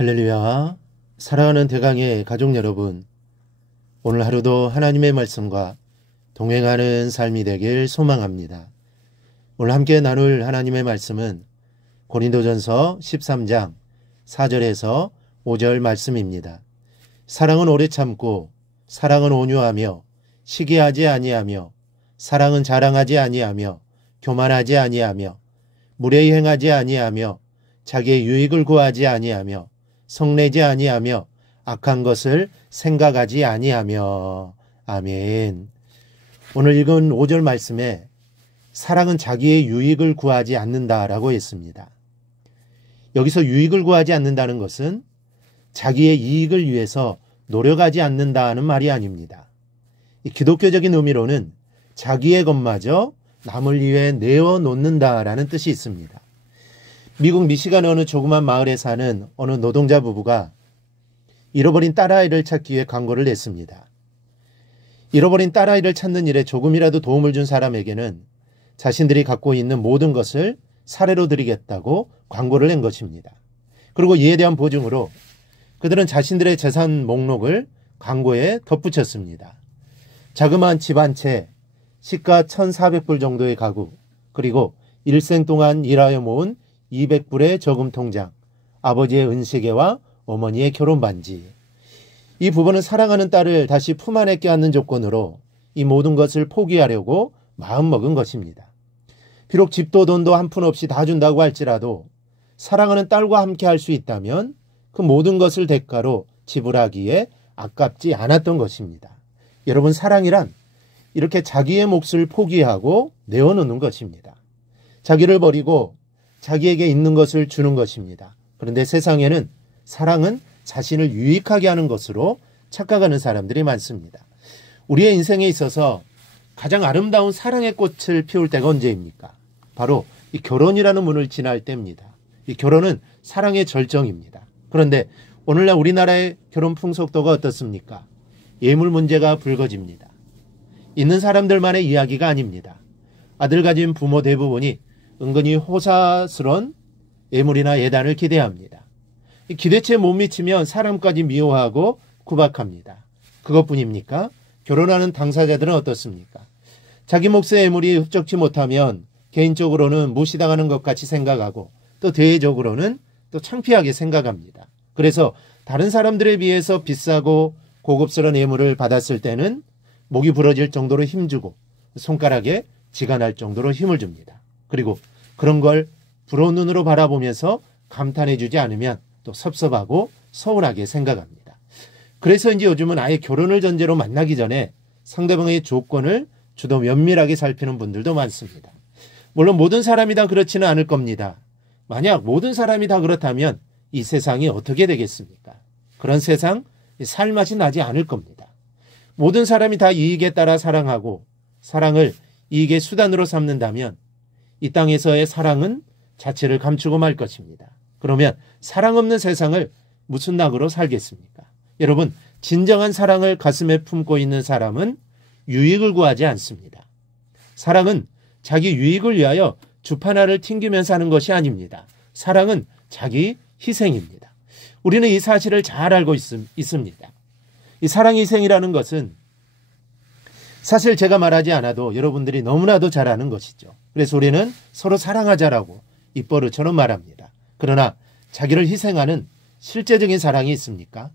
할렐루야. 사랑하는 대강의 가족 여러분, 오늘 하루도 하나님의 말씀과 동행하는 삶이 되길 소망합니다. 오늘 함께 나눌 하나님의 말씀은 고린도전서 13장 4절에서 5절 말씀입니다. 사랑은 오래 참고 사랑은 온유하며 시기하지 아니하며 사랑은 자랑하지 아니하며 교만하지 아니하며 무례히 행하지 아니하며 자기의 유익을 구하지 아니하며 성내지 아니하며 악한 것을 생각하지 아니하며. 아멘. 오늘 읽은 5절 말씀에 사랑은 자기의 유익을 구하지 않는다라고 했습니다. 여기서 유익을 구하지 않는다는 것은 자기의 이익을 위해서 노력하지 않는다는 말이 아닙니다. 이 기독교적인 의미로는 자기의 것마저 남을 위해 내어놓는다라는 뜻이 있습니다. 미국 미시간의 어느 조그만 마을에 사는 어느 노동자 부부가 잃어버린 딸아이를 찾기 위해 광고를 냈습니다. 잃어버린 딸아이를 찾는 일에 조금이라도 도움을 준 사람에게는 자신들이 갖고 있는 모든 것을 사례로 드리겠다고 광고를 낸 것입니다. 그리고 이에 대한 보증으로 그들은 자신들의 재산 목록을 광고에 덧붙였습니다. 자그마한 집 한 채, 시가 1,400불 정도의 가구, 그리고 일생 동안 일하여 모은 200불의 저금 통장, 아버지의 은시계와 어머니의 결혼 반지. 이 부부는 사랑하는 딸을 다시 품 안에 껴안는 조건으로 이 모든 것을 포기하려고 마음먹은 것입니다. 비록 집도 돈도 한 푼 없이 다 준다고 할지라도 사랑하는 딸과 함께 할 수 있다면 그 모든 것을 대가로 지불하기에 아깝지 않았던 것입니다. 여러분, 사랑이란 이렇게 자기의 몫을 포기하고 내어놓는 것입니다. 자기를 버리고 자기에게 있는 것을 주는 것입니다. 그런데 세상에는 사랑은 자신을 유익하게 하는 것으로 착각하는 사람들이 많습니다. 우리의 인생에 있어서 가장 아름다운 사랑의 꽃을 피울 때가 언제입니까? 바로 이 결혼이라는 문을 지날 때입니다. 이 결혼은 사랑의 절정입니다. 그런데 오늘날 우리나라의 결혼 풍속도가 어떻습니까? 예물 문제가 불거집니다. 있는 사람들만의 이야기가 아닙니다. 아들 가진 부모 대부분이 은근히 호사스러운 예물이나 예단을 기대합니다. 기대치에 못 미치면 사람까지 미워하고 구박합니다. 그것뿐입니까? 결혼하는 당사자들은 어떻습니까? 자기 몫의 예물이 흡족치 못하면 개인적으로는 무시당하는 것 같이 생각하고 또 대외적으로는 또 창피하게 생각합니다. 그래서 다른 사람들에 비해서 비싸고 고급스러운 예물을 받았을 때는 목이 부러질 정도로 힘주고 손가락에 쥐가 날 정도로 힘을 줍니다. 그리고 그런 걸 부러운 눈으로 바라보면서 감탄해주지 않으면 또 섭섭하고 서운하게 생각합니다. 그래서인지 요즘은 아예 결혼을 전제로 만나기 전에 상대방의 조건을 주로 면밀하게 살피는 분들도 많습니다. 물론 모든 사람이 다 그렇지는 않을 겁니다. 만약 모든 사람이 다 그렇다면 이 세상이 어떻게 되겠습니까? 그런 세상, 살맛이 나지 않을 겁니다. 모든 사람이 다 이익에 따라 사랑하고 사랑을 이익의 수단으로 삼는다면 이 땅에서의 사랑은 자체를 감추고 말 것입니다. 그러면 사랑 없는 세상을 무슨 낙으로 살겠습니까? 여러분, 진정한 사랑을 가슴에 품고 있는 사람은 유익을 구하지 않습니다. 사랑은 자기 유익을 위하여 주판알을 튕기면서 하는 것이 아닙니다. 사랑은 자기 희생입니다. 우리는 이 사실을 잘 알고 있습니다. 이 사랑 희생이라는 것은 사실 제가 말하지 않아도 여러분들이 너무나도 잘 아는 것이죠. 그래서 우리는 서로 사랑하자라고 입버릇처럼 말합니다. 그러나 자기를 희생하는 실제적인 사랑이 있습니까?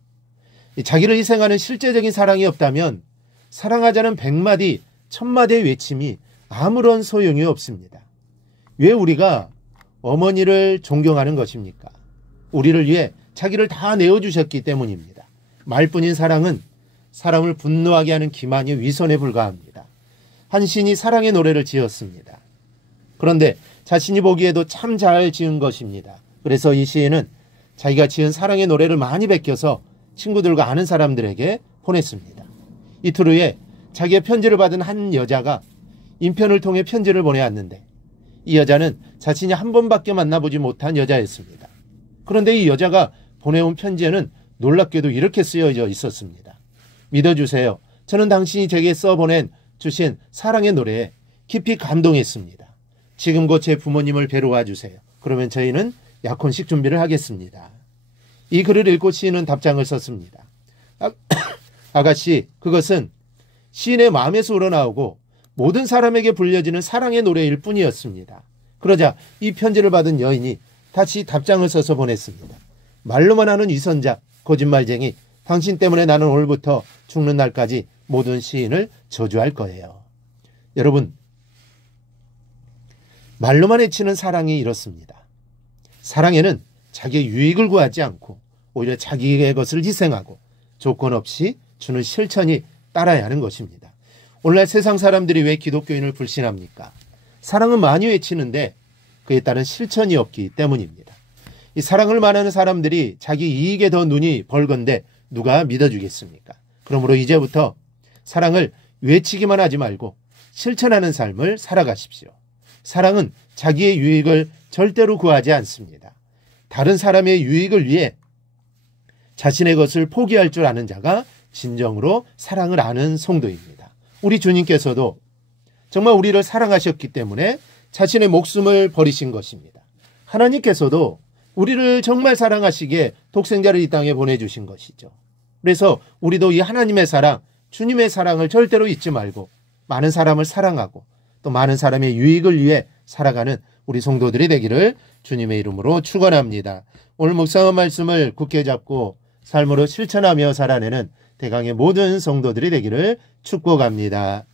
자기를 희생하는 실제적인 사랑이 없다면 사랑하자는 100마디, 1000마디의 외침이 아무런 소용이 없습니다. 왜 우리가 어머니를 존경하는 것입니까? 우리를 위해 자기를 다 내어주셨기 때문입니다. 말뿐인 사랑은 사람을 분노하게 하는 기만이 위선에 불과합니다. 한 시인이 사랑의 노래를 지었습니다. 그런데 자신이 보기에도 참 잘 지은 것입니다. 그래서 이 시인은 자기가 지은 사랑의 노래를 많이 베껴서 친구들과 아는 사람들에게 보냈습니다. 이틀 후에 자기의 편지를 받은 한 여자가 인편을 통해 편지를 보내왔는데 이 여자는 자신이 한 번밖에 만나보지 못한 여자였습니다. 그런데 이 여자가 보내온 편지에는 놀랍게도 이렇게 쓰여져 있었습니다. 믿어주세요. 저는 당신이 제게 써보낸 주신 사랑의 노래에 깊이 감동했습니다. 지금 곧 제 부모님을 뵈러 와주세요. 그러면 저희는 약혼식 준비를 하겠습니다. 이 글을 읽고 시인은 답장을 썼습니다. 아가씨, 그것은 시인의 마음에서 우러나오고 모든 사람에게 불려지는 사랑의 노래일 뿐이었습니다. 그러자 이 편지를 받은 여인이 다시 답장을 써서 보냈습니다. 말로만 하는 위선자, 거짓말쟁이, 당신 때문에 나는 오늘부터 죽는 날까지 모든 시인을 저주할 거예요. 여러분, 말로만 해치는 사랑이 이렇습니다. 사랑에는 자기의 유익을 구하지 않고 오히려 자기의 것을 희생하고 조건 없이 주는 실천이 따라야 하는 것입니다. 오늘날 세상 사람들이 왜 기독교인을 불신합니까? 사랑은 많이 외치는데 그에 따른 실천이 없기 때문입니다. 이 사랑을 말하는 사람들이 자기 이익에 더 눈이 벌건데 누가 믿어주겠습니까? 그러므로 이제부터 사랑을 외치기만 하지 말고 실천하는 삶을 살아가십시오. 사랑은 자기의 유익을 절대로 구하지 않습니다. 다른 사람의 유익을 위해 자신의 것을 포기할 줄 아는 자가 진정으로 사랑을 아는 성도입니다. 우리 주님께서도 정말 우리를 사랑하셨기 때문에 자신의 목숨을 버리신 것입니다. 하나님께서도 우리를 정말 사랑하시기에 독생자를 이 땅에 보내주신 것이죠. 그래서 우리도 이 하나님의 사랑, 주님의 사랑을 절대로 잊지 말고 많은 사람을 사랑하고 또 많은 사람의 유익을 위해 살아가는 우리 성도들이 되기를 주님의 이름으로 축원합니다. 오늘 묵상한 말씀을 굳게 잡고 삶으로 실천하며 살아내는 대강의 모든 성도들이 되기를 축복합니다.